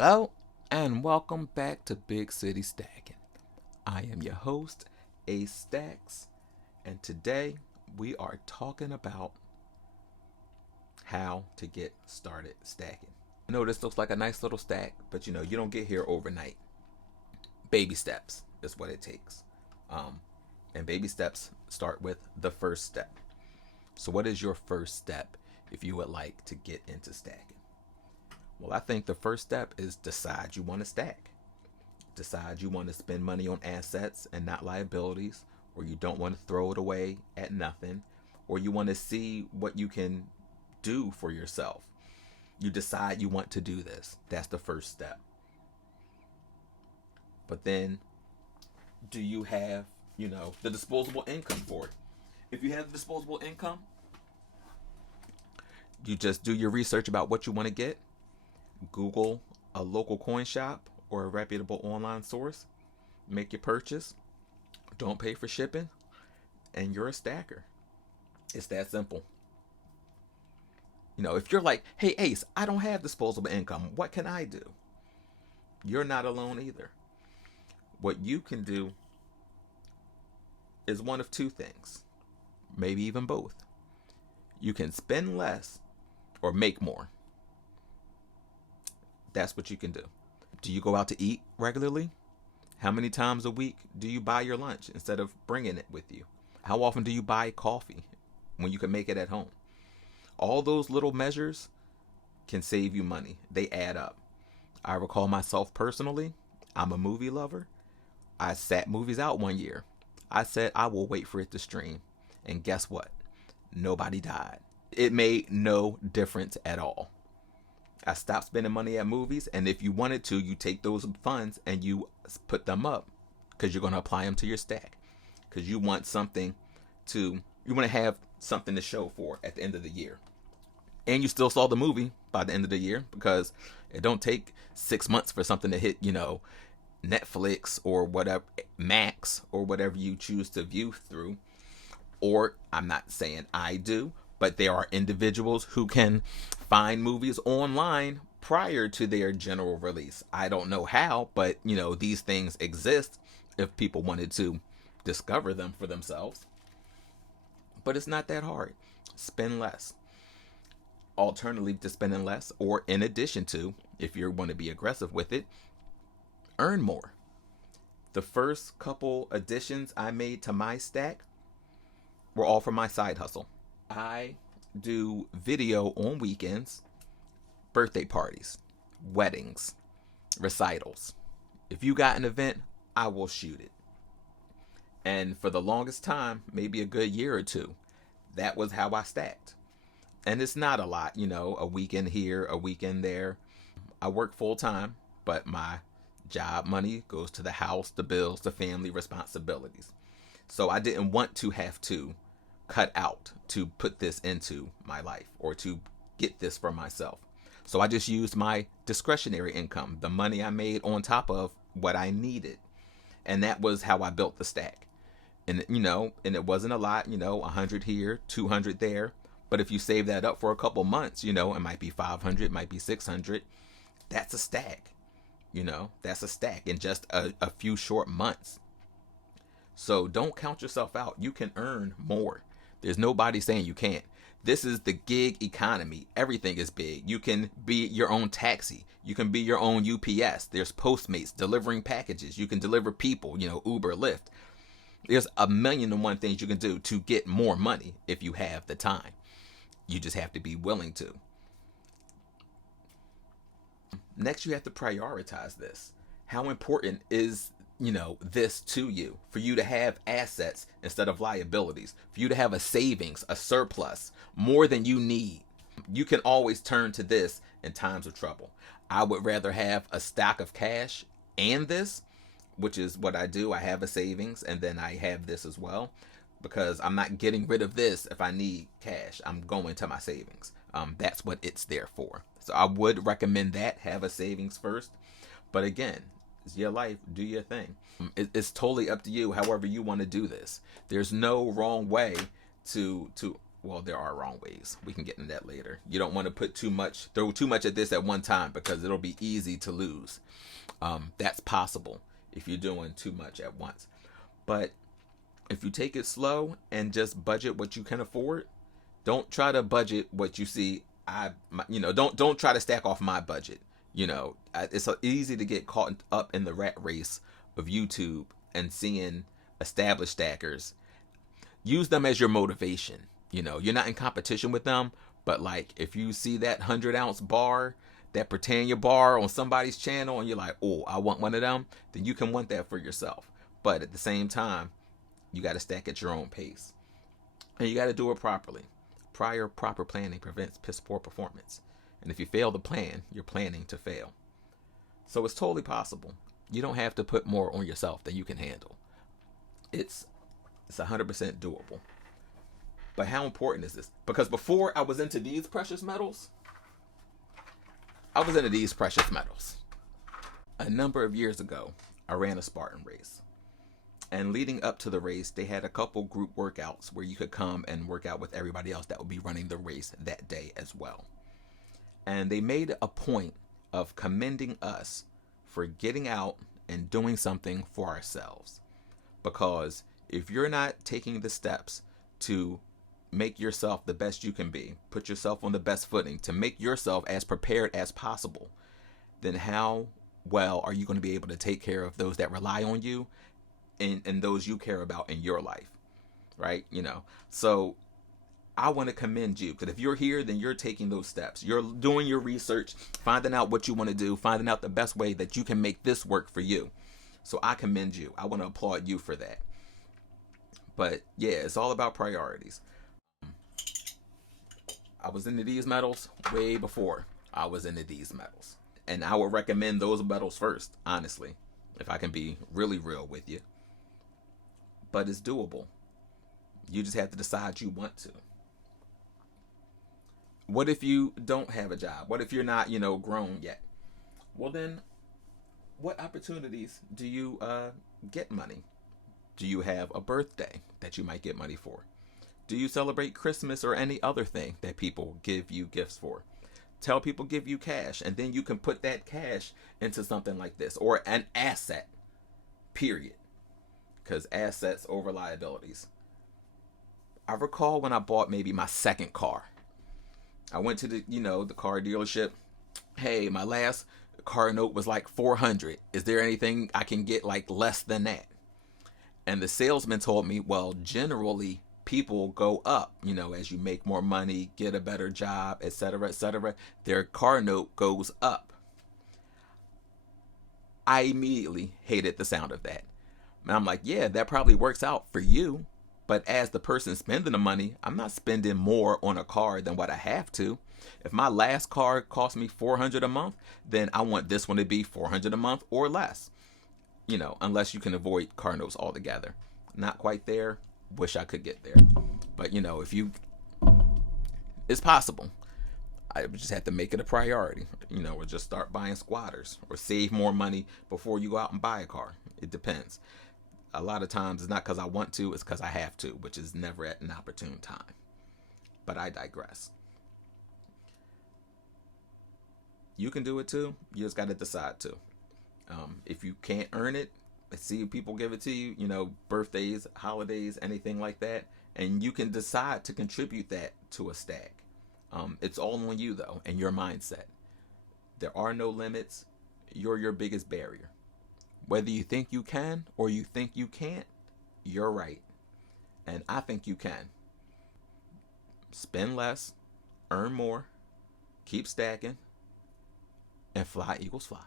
Hello, and welcome back to Big City Stacking. I am your host, Ace Stacks, and today we are talking about how to get started stacking. I know this looks like a nice little stack, but you don't get here overnight. Baby steps is what it takes. And baby steps start with the first step. So, what is your first step if you would like to get into stacking? Well, I think the first step is decide you want to stack. Decide you want to spend money on assets and not liabilities, or you don't want to throw it away at nothing, or you want to see what you can do for yourself. You decide you want to do this. That's the first step. But then, do you have, the disposable income for it? If you have the disposable income, you just do your research about what you want to get. Google a local coin shop or a reputable online source. Make your purchase. Don't pay for shipping. And you're a stacker. It's that simple. If you're like, hey, Ace, I don't have disposable income. What can I do? You're not alone either. What you can do is one of two things, maybe even both. You can spend less or make more. That's what you can do. Do you go out to eat regularly? How many times a week do you buy your lunch instead of bringing it with you? How often do you buy coffee when you can make it at home? All those little measures can save you money. They add up. I recall myself personally. I'm a movie lover. I sat movies out one year. I said I will wait for it to stream. And guess what? Nobody died. It made no difference at all. I stopped spending money at movies, and if you wanted to, you take those funds and you put them up because you're going to apply them to your stack because you want you want to have something to show for at the end of the year. And you still saw the movie by the end of the year because it don't take 6 months for something to hit, Netflix or whatever, Max or whatever you choose to view through. Or I'm not saying I do, but there are individuals who can find movies online prior to their general release. I don't know how, but these things exist if people wanted to discover them for themselves. But it's not that hard. Spend less. Alternatively to spending less, or in addition to, if you want to be aggressive with it, earn more. The first couple additions I made to my stack were all from my side hustle. I do video on weekends, birthday parties, weddings, recitals. If you got an event, I will shoot it. And for the longest time, maybe a good year or two, that was how I stacked. And it's not a lot, a weekend here, a weekend there. I work full time, but my job money goes to the house, the bills, the family responsibilities. So I didn't want to have to cut out to put this into my life or to get this for myself. So I just used my discretionary income, the money I made on top of what I needed. And that was how I built the stack. And and it wasn't a lot, 100 here, 200 there. But if you save that up for a couple months, it might be 500, it might be 600. That's a stack. That's a stack in just a few short months. So don't count yourself out. You can earn more. There's nobody saying you can't. This is the gig economy. Everything is big. You can be your own taxi. You can be your own UPS. There's Postmates delivering packages. You can deliver people, Uber, Lyft. There's a million and one things you can do to get more money if you have the time. You just have to be willing to. Next, you have to prioritize this. How important is this to you, for you to have assets instead of liabilities, for you to have a savings, a surplus, more than you need. You can always turn to this in times of trouble. I would rather have a stack of cash and this, which is what I do. I have a savings and then I have this as well, because I'm not getting rid of this if I need cash. I'm going to my savings. That's what it's there for. So I would recommend that. Have a savings first. But again, it's your life. Do your thing. It's totally up to you. However you want to do this. There's no wrong way to Well, there are wrong ways. We can get into that later. You don't want to throw too much at this at one time, because it'll be easy to lose. That's possible if you're doing too much at once. But if you take it slow and just budget what you can afford, don't try to budget what you see. Don't try to stack off my budget. It's easy to get caught up in the rat race of YouTube and seeing established stackers. Use them as your motivation. You're not in competition with them, but like if you see that 100-ounce bar, that Britannia bar on somebody's channel, and you're like, oh, I want one of them, then you can want that for yourself. But at the same time, you got to stack at your own pace, and you got to do it properly. Proper planning prevents piss poor performance. And if you fail to plan, you're planning to fail. So it's totally possible. You don't have to put more on yourself than you can handle. It's 100% doable. But how important is this? Because before I was into these precious metals, A number of years ago, I ran a Spartan race. And leading up to the race, they had a couple group workouts where you could come and work out with everybody else that would be running the race that day as well. And they made a point of commending us for getting out and doing something for ourselves. Because if you're not taking the steps to make yourself the best you can be, put yourself on the best footing, to make yourself as prepared as possible, then how well are you going to be able to take care of those that rely on you and those you care about in your life, right? So I want to commend you, because if you're here, then you're taking those steps. You're doing your research, finding out what you want to do, finding out the best way that you can make this work for you. So I commend you. I want to applaud you for that. But yeah, it's all about priorities. I was into these metals way before I was into these metals. And I would recommend those metals first, honestly, if I can be really real with you. But it's doable. You just have to decide you want to. What if you don't have a job? What if you're not, grown yet? Well, then, what opportunities do you get money? Do you have a birthday that you might get money for? Do you celebrate Christmas or any other thing that people give you gifts for? Tell people give you cash, and then you can put that cash into something like this, or an asset, period. Because assets over liabilities. I recall when I bought maybe my second car. I went to the car dealership. Hey, my last car note was like $400. Is there anything I can get like less than that? And the salesman told me, well, generally people go up, as you make more money, get a better job, etc., etc. Their car note goes up. I immediately hated the sound of that. And I'm like, yeah, that probably works out for you. But as the person spending the money, I'm not spending more on a car than what I have to. If my last car cost me $400 a month, then I want this one to be $400 a month or less. Unless you can avoid car notes altogether. Not quite there. Wish I could get there. But, it's possible. I just have to make it a priority, or just start buying squatters or save more money before you go out and buy a car. It depends. A lot of times it's not because I want to, it's because I have to, which is never at an opportune time. But I digress. You can do it too. You just got to decide to. If you can't earn it, see people give it to you, birthdays, holidays, anything like that. And you can decide to contribute that to a stack. It's all on you, though, and your mindset. There are no limits. You're your biggest barrier. Whether you think you can or you think you can't, you're right. And I think you can. Spend less, earn more, keep stacking, and fly, Eagles, fly.